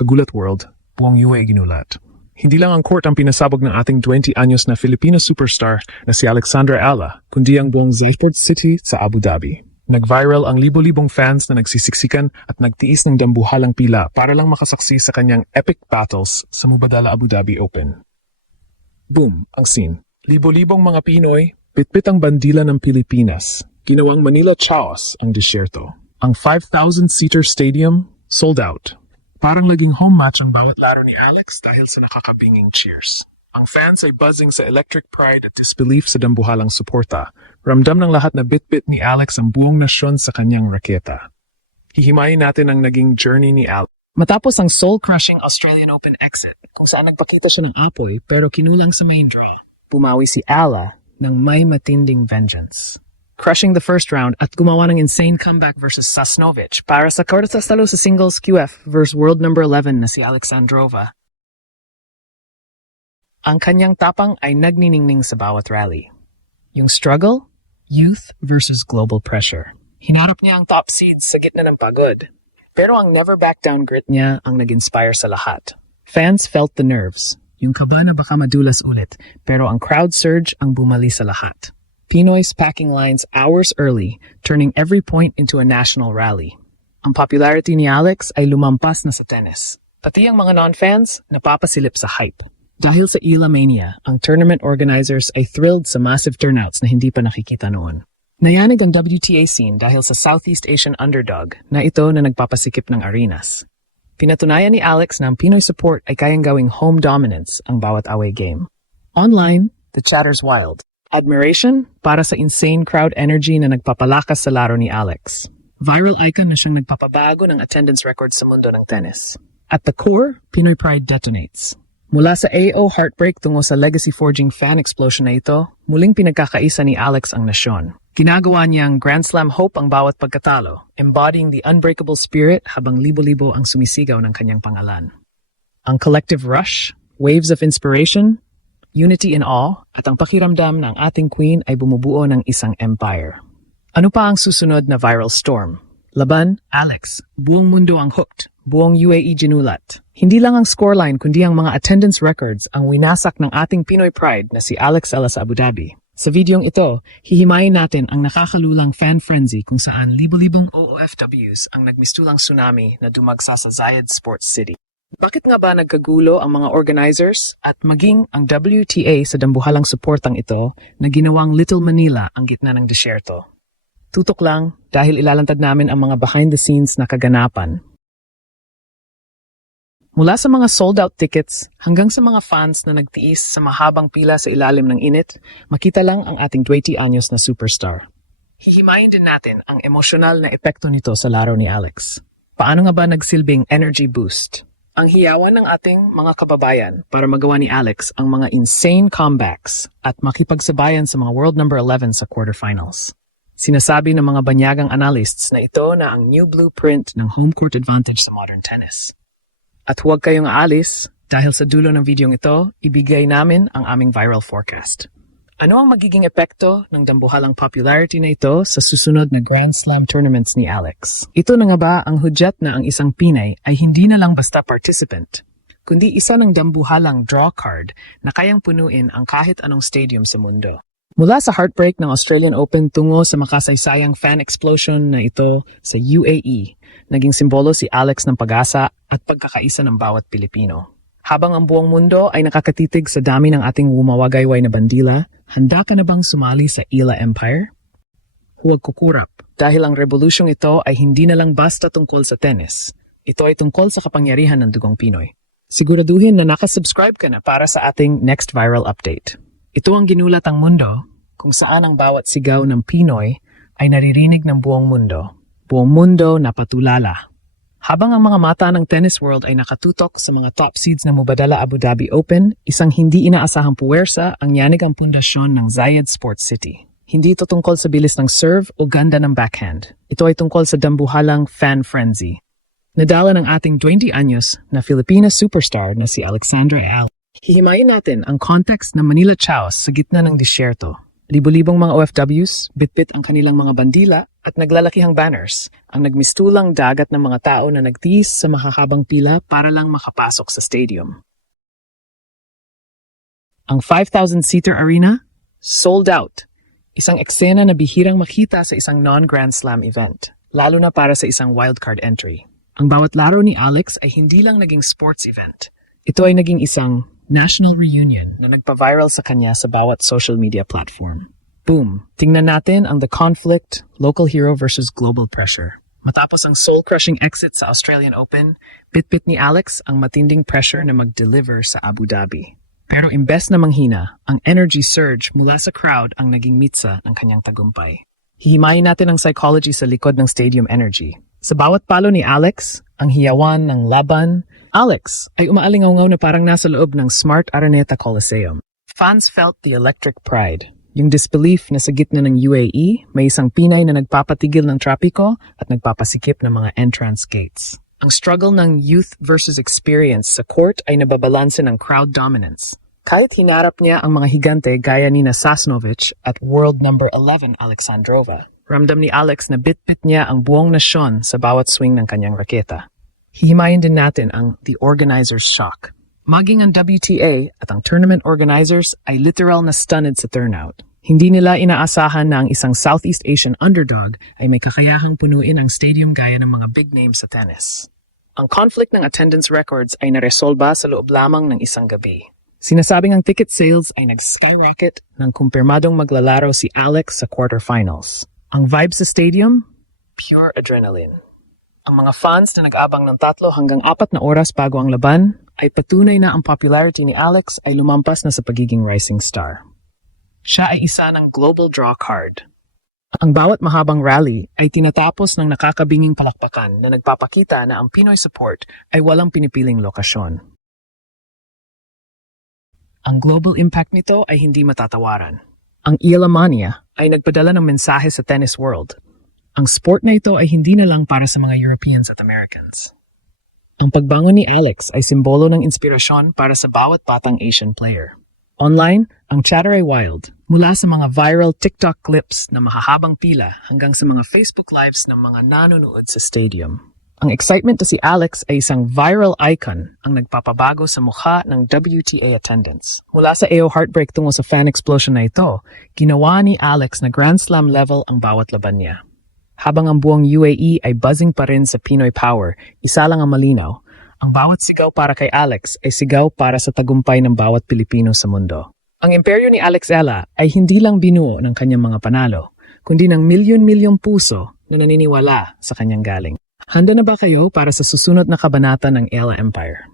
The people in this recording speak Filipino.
Kagulat World, buong UAE ginulat. Hindi lang ang court ang pinasabog ng ating 20 anyos na Filipino superstar na si Alexandra Ala, kundi ang buong Zayed City sa Abu Dhabi. Nag-viral ang libo-libong fans na nagsisiksikan at nagtiis ng dambuhalang pila para lang makasaksi sa kanyang epic battles sa Mubadala Abu Dhabi Open. Boom, ang scene. Libo-libong mga Pinoy, bitbit ang bandila ng Pilipinas. Ginawang Manila Chaos ang disyerto. Ang 5,000-seater stadium, sold out. Parang naging home match ang bawat laro ni Alex dahil sa nakakabinging cheers. Ang fans ay buzzing sa electric pride at disbelief sa dambuhalang suporta. Ramdam ng lahat na bitbit ni Alex ang buong nasyon sa kanyang raketa. Hihimayin natin ang naging journey ni Alex. Matapos ang soul-crushing Australian Open exit, kung saan nagpakita siya ng apoy pero kinulang sa main draw, bumawi si Ala ng may matinding vengeance, crushing the first round at gumawa ng insane comeback versus Sasnovich para sa quartas talo sa singles QF versus world number 11 na si Alexandrova. Ang kanyang tapang ay nagniningning sa bawat rally. Yung struggle, youth versus global pressure. Hinarap niya ang top seeds sa gitna ng pagod. Pero ang never back down grit niya ang nag-inspire sa lahat. Fans felt the nerves. Yung kaba na baka madulas ulit, pero ang crowd surge ang bumali sa lahat. Pinoys packing lines hours early, turning every point into a national rally. Ang popularity ni Alex ay lumampas na sa tennis. Pati ang mga non-fans napapasilip sa hype. Dahil sa Ila Mania, ang tournament organizers ay thrilled sa massive turnouts na hindi pa nakikita noon. Nayanig ang WTA scene dahil sa Southeast Asian underdog na ito na nagpapasikip ng arenas. Pinatunayan ni Alex na ang Pinoy support ay kayang gawing home dominance ang bawat away game. Online, the chatter's wild. Admiration para sa insane crowd energy na nagpapalakas sa laro ni Alex. Viral icon na siyang nagpapabago ng attendance record sa mundo ng tennis. At the core, Pinoy pride detonates. Mula sa AO heartbreak tungo sa legacy forging fan explosion na ito, muling pinagkakaisa ni Alex ang nasyon. Ginagawa niyang Grand Slam hope ang bawat pagkatalo, embodying the unbreakable spirit habang libo-libo ang sumisigaw ng kanyang pangalan. Ang collective rush, waves of inspiration, unity in awe, at ang pakiramdam ng ating queen ay bumubuo ng isang empire. Ano pa ang susunod na viral storm? Laban, Alex, buong mundo ang hooked, buong UAE ginulat. Hindi lang ang scoreline kundi ang mga attendance records ang winasak ng ating Pinoy pride na si Alex Ala sa Abu Dhabi. Sa videong ito, hihimayin natin ang nakakalulang fan frenzy kung saan libo-libong OFWs ang nagmistulang tsunami na dumagsa sa Zayed Sports City. Bakit nga ba nagkagulo ang mga organizers at maging ang WTA sa dambuhalang suportang ito na ginawang Little Manila ang gitna ng disyerto? Tutok lang dahil ilalantad namin ang mga behind-the-scenes na kaganapan. Mula sa mga sold-out tickets hanggang sa mga fans na nagtiis sa mahabang pila sa ilalim ng init, makita lang ang ating 20 anyos na superstar. Hihimayin din natin ang emosyonal na epekto nito sa laro ni Alex. Paano nga ba nagsilbing energy boost? Ang hiyawan ng ating mga kababayan para magawa ni Alex ang mga insane comebacks at makipagsabayan sa mga world number 11 sa quarterfinals. Sinasabi ng mga banyagang analysts na ito na ang new blueprint ng home court advantage sa modern tennis. At huwag kayong aalis dahil sa dulo ng videong ito, ibigay namin ang aming viral forecast. Ano ang magiging epekto ng dambuhalang popularity na ito sa susunod na Grand Slam tournaments ni Alex? Ito na nga ba ang hudyat na ang isang Pinay ay hindi na lang basta participant, kundi isa ng dambuhalang draw card na kayang punuin ang kahit anong stadium sa mundo? Mula sa heartbreak ng Australian Open tungo sa makasaysayang fan explosion na ito sa UAE, naging simbolo si Alex ng pag-asa at pagkakaisa ng bawat Pilipino. Habang ang buong mundo ay nakakatitig sa dami ng ating wumawagayway na bandila, handa ka na bang sumali sa Ila Empire? Huwag kukurap, dahil ang revolusyong ito ay hindi na lang basta tungkol sa tennis. Ito ay tungkol sa kapangyarihan ng dugong Pinoy. Siguraduhin na nakasubscribe ka na para sa ating next viral update. Ito ang ginulat ang mundo, kung saan ang bawat sigaw ng Pinoy ay naririnig ng buong mundo. Buong mundo na patulala. Habang ang mga mata ng tennis world ay nakatutok sa mga top seeds ng Mubadala Abu Dhabi Open, isang hindi inaasahang puwersa ang yanig ang pundasyon ng Zayed Sports City. Hindi ito tungkol sa bilis ng serve o ganda ng backhand. Ito ay tungkol sa dambuhalang fan frenzy. Nadala ng ating 20 anyos na Filipina superstar na si Alexandra Ala. Hihimayin natin ang context ng Manila Chaos sa gitna ng disyerto. Libo-libong mga OFWs, bitbit ang kanilang mga bandila at naglalakihang banners, ang nagmistulang dagat ng mga tao na nagtiis sa makakabang pila para lang makapasok sa stadium. Ang 5,000-seater arena, sold out. Isang eksena na bihirang makita sa isang non-Grand Slam event, lalo na para sa isang wildcard entry. Ang bawat laro ni Alex ay hindi lang naging sports event. Ito ay naging isang national reunion na nagpa-viral sa kanya sa bawat social media platform. Boom! Tingnan natin ang The Conflict, Local Hero versus Global Pressure. Matapos ang soul-crushing exit sa Australian Open, bitbit ni Alex ang matinding pressure na mag-deliver sa Abu Dhabi. Pero imbes na manghina, ang energy surge mula sa crowd ang naging mitsa ng kanyang tagumpay. Hihimayin natin ang psychology sa likod ng stadium energy. Sa bawat palo ni Alex, ang hiyawan ng laban, Alex ay umaalingaw na parang nasa loob ng Smart Araneta Coliseum. Fans felt the electric pride. Yung disbelief na sa gitna ng UAE, may isang Pinay na nagpapatigil ng trapiko at nagpapasikip ng mga entrance gates. Ang struggle ng youth versus experience sa court ay nababalanse ng crowd dominance. Kahit hinarap niya ang mga higante gaya ni Sasnovich at world number 11 Alexandrova, ramdam ni Alex na bitbit niya ang buong nasyon sa bawat swing ng kanyang raketa. Hihimayin din natin ang The Organizer's Shock. Maging ang WTA at ang tournament organizers ay literal na stunned sa turnout. Hindi nila inaasahan na ang isang Southeast Asian underdog ay may kakayahang punuin ang stadium gaya ng mga big names sa tennis. Ang conflict ng attendance records ay naresolba sa loob lamang ng isang gabi. Sinasabing ang ticket sales ay nag-skyrocket nang kumpirmadong maglalaro si Alex sa quarterfinals. Ang vibe sa stadium? Pure adrenaline. Ang mga fans na nag-abang ng 3 hanggang 4 na oras bago ang laban ay patunay na ang popularity ni Alex ay lumampas na sa pagiging rising star. Siya ay isa ng global draw card. Ang bawat mahabang rally ay tinatapos ng nakakabinging palakpakan na nagpapakita na ang Pinoy support ay walang pinipiling lokasyon. Ang global impact nito ay hindi matatawaran. Ang Ielamania ay nagpadala ng mensahe sa tennis world. Ang sport na ito ay hindi na lang para sa mga Europeans at Americans. Ang pagbangon ni Alex ay simbolo ng inspirasyon para sa bawat batang Asian player. Online, ang chatter ay wild, mula sa mga viral TikTok clips na mahahabang pila hanggang sa mga Facebook lives ng mga nanonood sa stadium. Ang excitement na si Alex ay isang viral icon ang nagpapabago sa mukha ng WTA attendance. Mula sa AO heartbreak tungo sa fan explosion na ito, ginawa ni Alex na Grand Slam level ang bawat laban niya. Habang ang buong UAE ay buzzing pa rin sa Pinoy power, isa lang ang malinaw. Ang bawat sigaw para kay Alex ay sigaw para sa tagumpay ng bawat Pilipino sa mundo. Ang imperyo ni Alex Ella ay hindi lang binuo ng kanyang mga panalo, kundi ng milyon-milyong puso na naniniwala sa kanyang galing. Handa na ba kayo para sa susunod na kabanata ng Ella Empire?